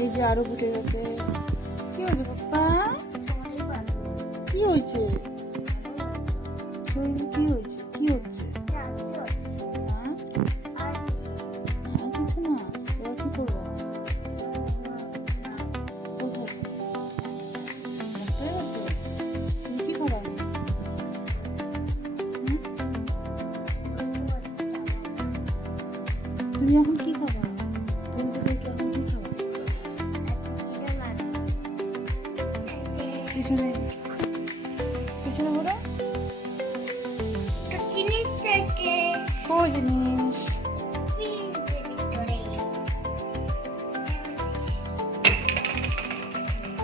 এই যে আরো ফুটে গেছে। কি হয়েছে পাপ্পা? কি হয়েছে শরীরে? কি হয়েছে? কি হচ্ছে? হ্যাঁ? আর কিছু না। এবার কি করবো? কোথায়? হয়ে গেছে? তুমি কি খাবার? তুমি এখন কি খাবা? ঘুম থেকে উঠে এখন কি খাবা? পিছনে পিছনে ঘোরো। কোন জিনিস?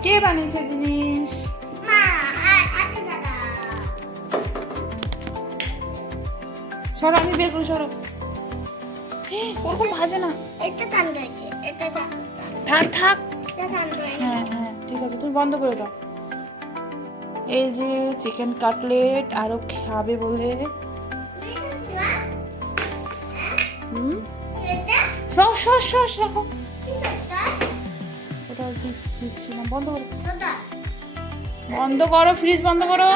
কে বানিয়েছে জিনিস? সরো, আমি বের করি, সরো। ওরকম ভাজে না। থাক থাক। হ্যাঁ হ্যাঁ ঠিক আছে, তুমি বন্ধ করে দাও। এই যে চিকেন কাটলেট আরো খাবে বলে। সস সস সস রাখো। ওটা দিচ্ছি না, বন্ধ করো। বন্ধ করো, ফ্রিজ বন্ধ করো।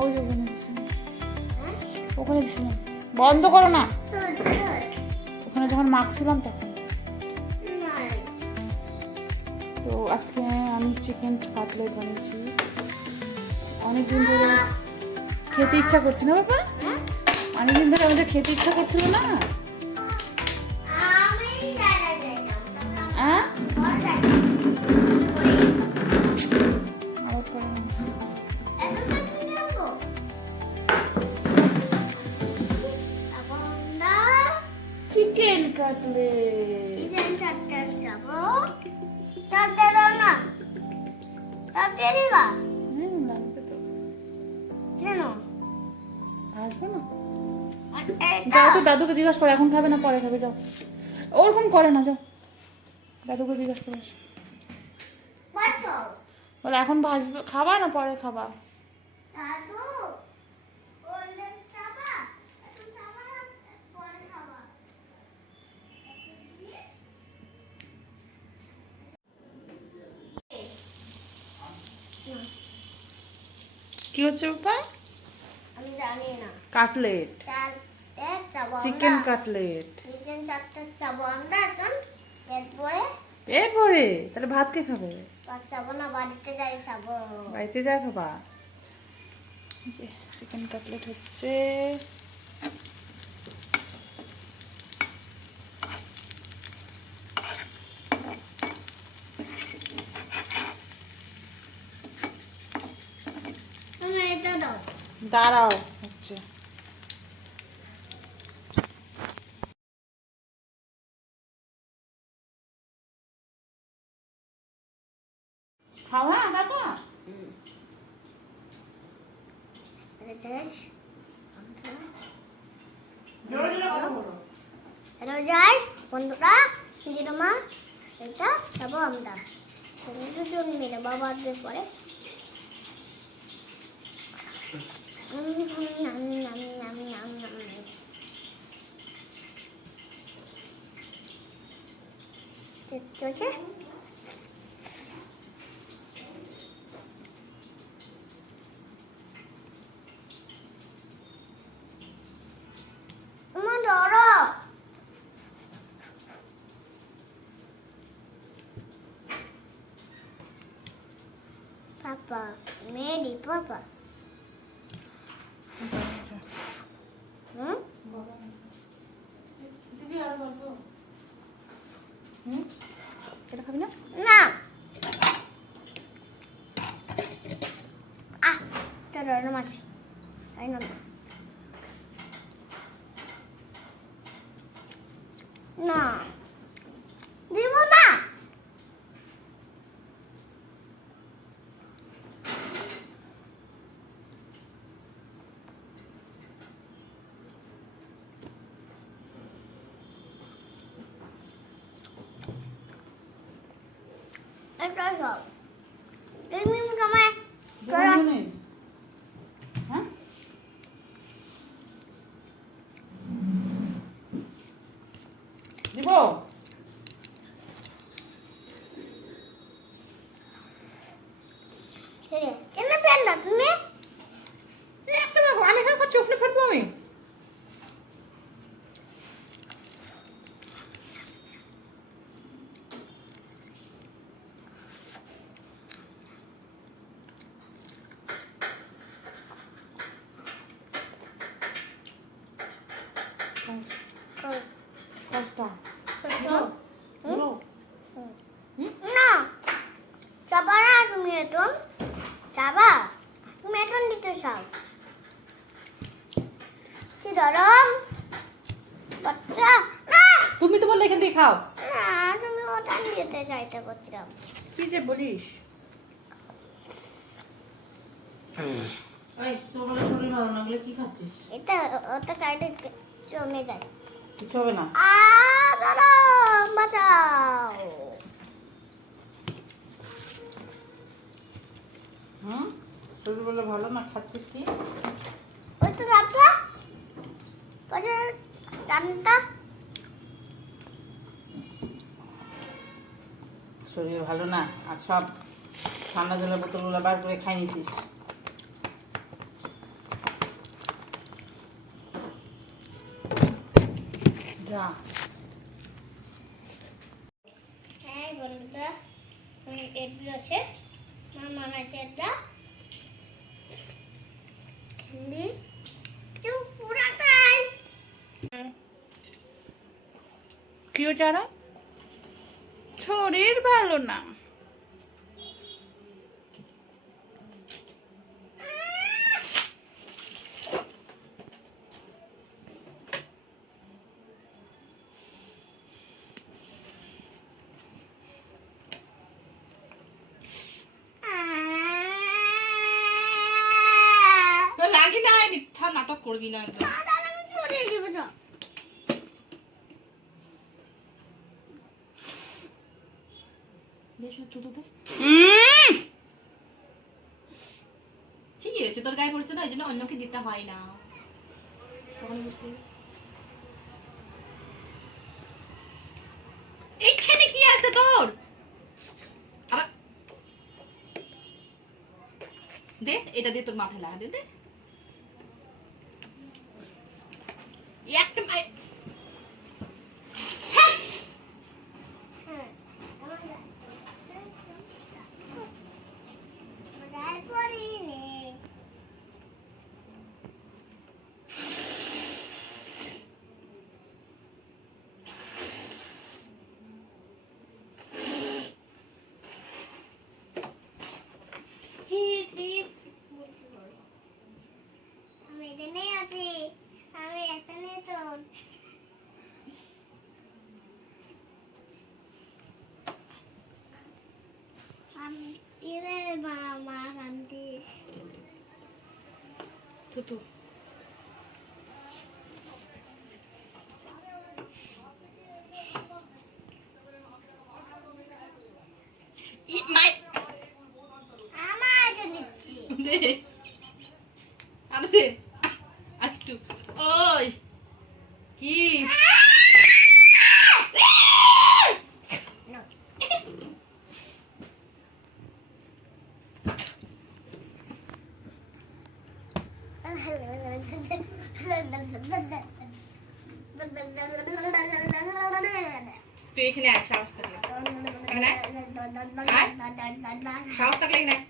ওই যে ওখানে দিচ্ছি না, ওখানে দিচ্ছি না, বন্ধ করো না। ওখানে যখন মাখছিলাম তখন। তো আজকে আমি চিকেন কাটলেট বানিয়েছি। অনেকদিন ধরে খেতে ইচ্ছা করছে না বাবা? অনেকদিন ধরে আমাদের খেতে ইচ্ছা করছিল না? চিকেন কাটলেট লাগবে তো। আসবে না? যাও তো, দাদুকে জিজ্ঞাসা করো এখন খাবে না পরে খাবে। যাও, ওরকম করে না, যাও দাদুকে জিজ্ঞাসা করে আসো। বলে এখন ভাজবে, খাবা না পরে খাবা? কি হচ্ছে বাবা? আমি জানি না। Cutlet, chicken cutlet. পেট ভরে? তাহলে ভাত কে খাবে? বাড়িতে যাই খাবো। বাড়িতে যা খাবা। চিকেন কাটলেট হচ্ছে। দাঁড়াও, হচ্ছে। খাওয়া বাবা। হ্যালো যাই বন্ধুরা, মা এটা খাবো আমরা দুজন মিলে বাবাদের পরে। চলছে। Papa, Mary, Papa. এটা খাবি না? না। এটা মাছ। তাই না? না। দিব না। এটা সব। তুমি সময় হ্যাঁ দিব। কেন ফেল না তুমি? একটা বাবু আমি এখানে খাচ্ছি, ওখানে ফেলবো আমি। কষ্ট না যাবা না তুমি এখন যাবা তুমি এখন দিতে চাও কি ধরম বাচ্চা না তুমি তো বললে এখান থেকে খাও। না তুমি ওটা দিতে চাইতে করছিলাম কি যে বলিস, এই তোর বলে শরীর ভালো না গেলে কি খাচ্ছিস? এটা ওটা সাইডে জমে যায় কিছু হবে না। দাঁড়া বাঁচাও হুম, শরীর বলে ভালো না, খাচ্ছিস কি? ওই তো রাখা ওটা রান্নাটা শরীর ভালো না আর সব ঠান্ডা জলের বোতলগুলো বার করে খাই নিছিস। যা হ্যাঁ বন্ধুরা এগুলো আছে মামা আছে এটা হিন্দি তুই পুরাটাই কি যারা শরীর ভালো না, লাগি না, মিথ্যা নাটক করবি না একদম। আমি চলে যাবো তো ঠিকই হয়েছে, তোর গায়ে পড়ছে না, ওই জন্য অন্যকে দিতে হয় না। তখন বলছি এইখানে কি আছে তোর? আবার দে, এটা দিয়ে তোর মাথায় লাগা দে। একটা আমি এখানে আছি আমি এখানে তো শান্তি রে মামা শান্তি থুতু মাই আমার দিচ্ছি দে, আর দে একটু। ওই কি তুই এখানে আয়, সাহস থাকলে এখানে আয়। সাহস থাকলে এখানে আয়।